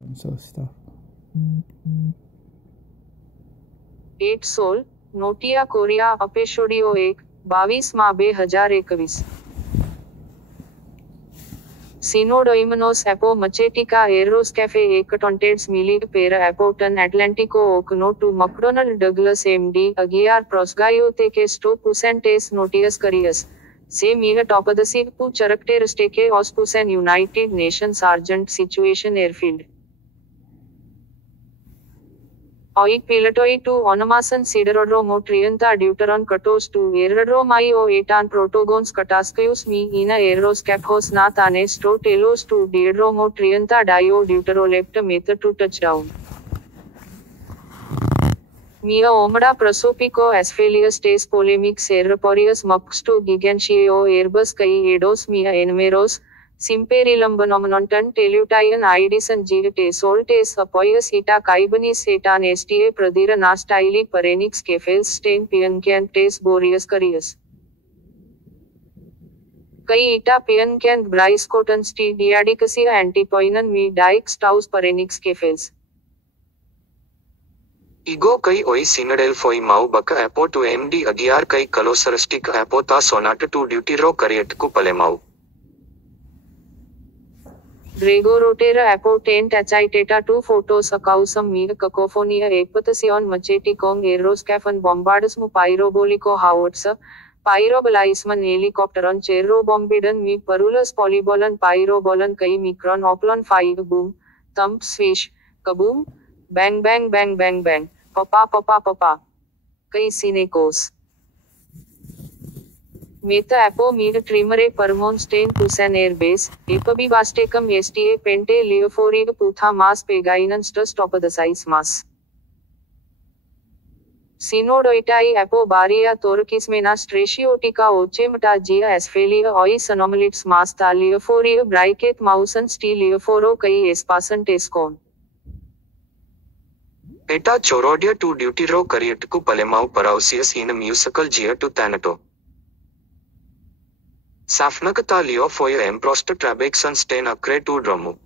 So stuff. 8 સોલ નોટિયા Korea એપિસોડિયો 1 22/2021 Sinodoimenos apo machetica erros cafe econtents milig per apoton Atlantico okno to McDonnell Douglas MD 11 prosgaio te que sto pusentes notius carius. Se miga top of the sea pu character steke ospus and United Nations Argent Situation Airfield. Oik pilotoi to onomasan siderodromo trianta deuteron katos to aerodromai o etan protogons kataskaius mi ina aeroscaphos na tane sto telos to diadromo trianta dio deuterolepta method to touchdown. Mia omada prosopico asphalius tes polemics aeroporius mux to gigantiae airbus kai edos mia enumeros. Simperilumbonomonton telutian idison gite soltes apoius ita kaibanis etan sta pradira nastili perenix kefels stain piancantes boreas carius. Kai ita piancant briscoton sti diadicasia antipoinan mi dix taus perenix kefels. Igo kai oi sinadel foi mau baka apo to MD 11 kai kalosaristic apo ta sonata to deutero cariat ku palemau. Grego rotera apo tent achitata 2 photos acausam mega cacophonia epathasion macheticong aeroscafan bombardus mu pyrobolico howitzer, pyrobalisman helicopteron cherro bombidon mi parulus polybolon pyrobolon kai micron oplon 5 boom, thump swish, kaboom, bang bang bang bang bang, papa papa papa. Kai sinecos. Meta apo mid trimere permon stain pusan airbase, epabivastecum sta pente leophorid putha mas pegainans just top of the size mas. Sinodoitai apo baria torquismena stratiotica ochemata gia asphalia ois anomalids mas ta leophoria bricate mausan sti leophoro kai espasan tescon. Eta chorodia to deutero cariat ku palemau parausius in a musical gia to thanato. Safnakata leo foia emprosta trabexan stain acre to dromu.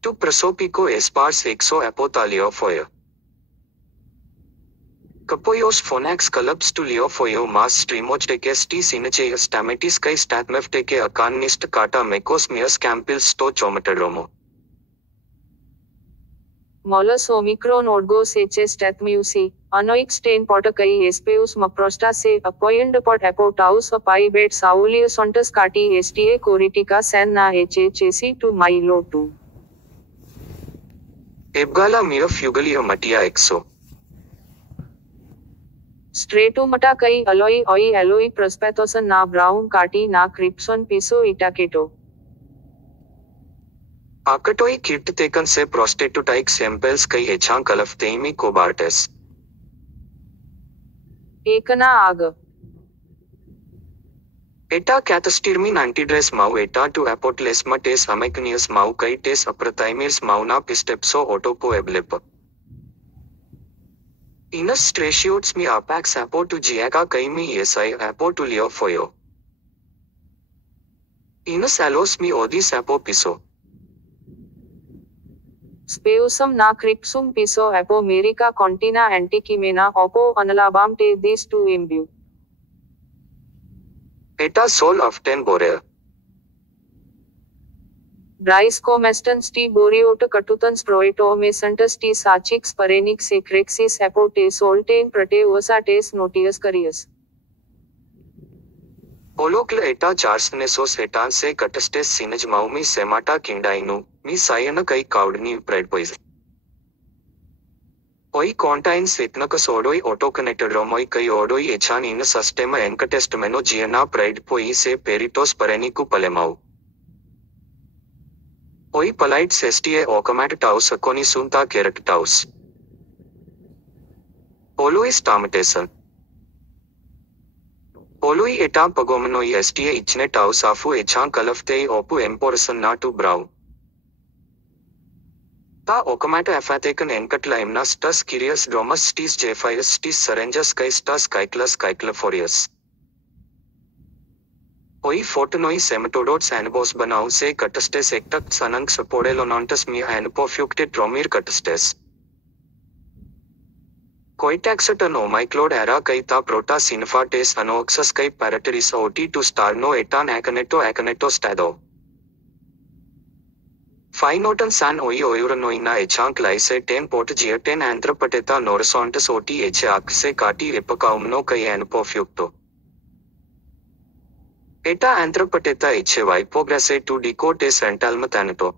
To prosopico espars exo apotalio foia. Capoios phonax collapse to leo foio mas streamochteke sti sinacheus tamatis kai statmefteke akanist kata mekos mias campils sto chomatadromo. Molus omicron orgos hs tatmusi, anoic stain potakai espeus maprosta se appoyend pot apotaus a pi bet saulius ontus kati sta coritica san na hhc to milo 2. Ebgala mia fugalia matia exo. Stratumata kai alloy oi alloy prospathosan na brown kati na cripson piso itaketo. Akatoi kit taken se prostatutike samples kai hechan kalaf teimi cobartes. Ekana aga. Eta cathastirmin antidress mau eta to apotlesma tes amecnius mau kai tes aprathymirs mauna pistepso autopo eblepa. Inus stratiotes mi apax apo to giaca kai mi esi apo to leo foio. Inus alos mi odis apo piso. Speusum na cripsum piso apo merica contina antichimena opo analabam te these two imbue. Eta sol of 10 borea. Briscomestans T boreota catutans proetomesantus T sachix perenix ecrexis apo te soltain proteosa tes notius carius. Olokla eta charsnesos etan se catastes sinaj maumi semata kindainu, mi sayana kai kaudni predpoise. Oi contains itnaka sodoi autoconnectedromoi kai odoi echan in sustema encatestameno giana predpoi se peritos perenicu palemau. Oi polite sestie ocomatataus aconi sunta keractaus. Oluis tamatesen. Olui eta pagomenoi sta ichne taus afu echan kalaftei opu emporson na to brau. Ta ocomata aphathecan encatlaimna stus curious dromus stis jephius stis syringus kai stus cyclus cyclophorius. Oi fotonoi sematodots anabos banau se catastes ectucts anang sapodelonontus mia anapofucte tromir catastes. Coitaxeton omiclod era kai ta prota sinaphates anoxus kai parateris ot to starno etan acaneto stado. Phinoton san oi ouranoina echank lyse ten pot geoten anthropateta norisontus ot echac se kati ripacaumno kai anapofucto. Eta anthropateta eche vipograse to decotes entalmathanato.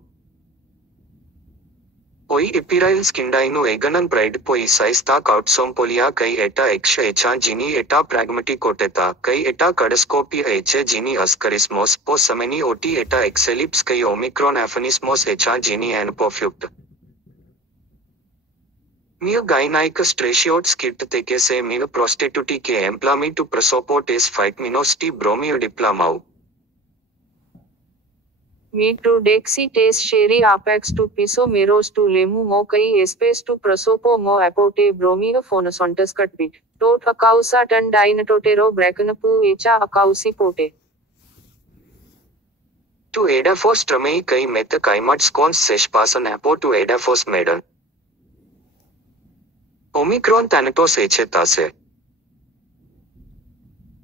Oi epiril skindino eganan pride poi saista coutsom polia kai eta exa echa gini eta pragmaticoteta kai eta cadascopia eche gini ascarismos po sameni oti eta exelips kai omicron aphanismos echa gini anapofuct. Mia gynaicus stratiotes kit teke se mia prostituti ke emplami to prosopotes fight minosti bromio diplomau. Me to dexi tes sherry apex to piso meros to lemu mo kai espes to prosopo mo apote bromio phonosontus cutbit. Tot acausa tan dinatotero bracanapu echa acausi pote. To Adafos trame kai meta kaimat scons seshpasan apo to Adafos medan. Omicron thanatos echetase.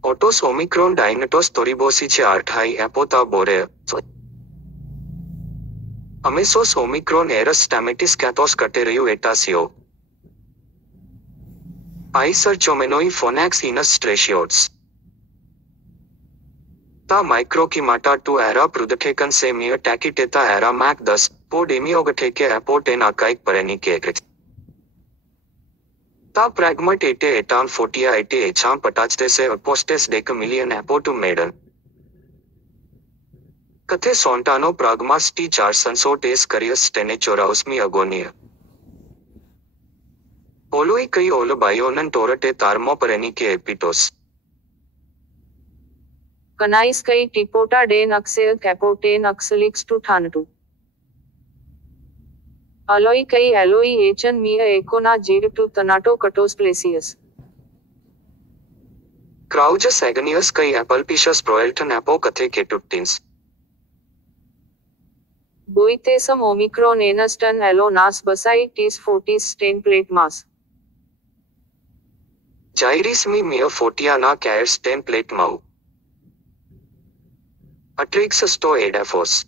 Otos omicron dinatos toribosiche arthai apota bore. Amesos omicron eras stamatis catos caterio etasio. Iserchomenoi phonax inus stratiotes. Ta microchimata to era prudatecan se mia taciteta era mac thus, po demiogateke apoten archaic perennicaget. Ta pragmat ete etan fotia ete echan patachte se apostes deca million apotu maiden. Kathe sontano pragmas t char sansotes carius tenechoraus mi agonia. Oloi kai olo bionan torate tarmo perenique epitos. Canais kai tipota den axel capoten axelix to thanatu. Aloi kai aloi echan mia econa jig to thanato catos placius. Craugus agonius kai apulpicius proelton apo kathe ketutins. Boitesum omicron enastan alonas basai tis fortis stain plate mass. Gyris mi mia fotiana cares template mau. Atrixus to Adafos.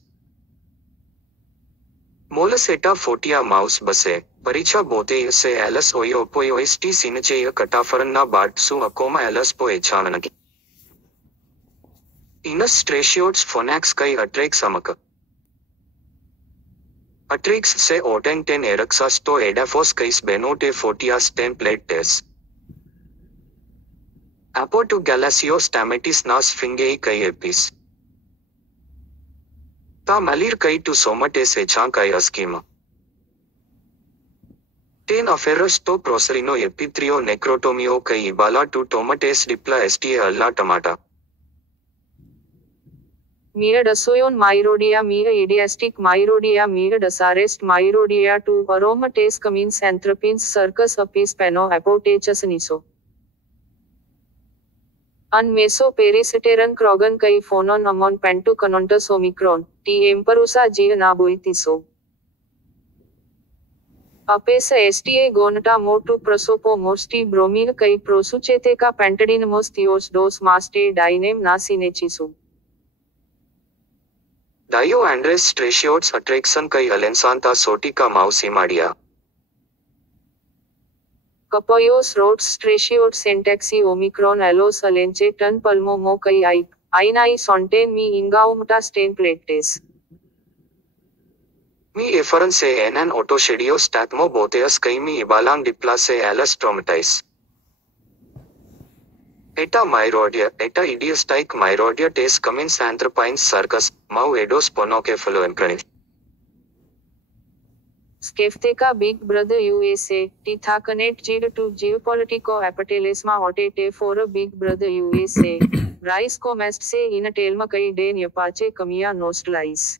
Molus eta fotia mouse base, paricha bote se alas oio poioisti sinacheya catafaranna batsu acoma alas po echananaki. Inus stratiotes phonax kai atrix amaka. Atrix se oten ten eruxas to Adafos kais benote fotias templates. Apo to galacio stamatis nas fingei kai epis. Ta malir kai to somates echan kai askima. Ten aferus to proserino epitrio necrotomio kai ibala to tomates dipla sta alla tomata. Mia dasoyon myrodia mia idiastic myrodia mia dasarest myrodia to aromates camins anthropins circus apis peno apotechus niso. An meso periciteran krogan kai phonon amon pentu canontus omicron, t emperusa gia naboitiso. Apesa sta gonata mo to prosopo mosti bromir kai prosucheteca pentadinamos theos dos maste dinem nasinechisu. Dio Andres stratiotes atrexan kai alensanta sotica mausi madia. Capoios rots stratiotes syntaxi omicron alos alenche tan palmo mo kai aina sonten mi ingaumta stain plates. Mi efferan se enan autoshedio statmo boteas kai mi ibalang dipla se alas traumatis. Eta myrodia, eta idiostike myrodia tes camins anthropines circus, mau edos ponocefalo emprani. Skefteca Big Brother USA, Tithacanet Jig to Geopolitico Apatelesma Otete for a Big Brother USA, Rice Comest se in a telma kai den yapache camia nostalize.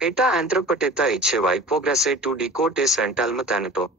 Eta anthropateta eche vipograse to decotes entalmathanato.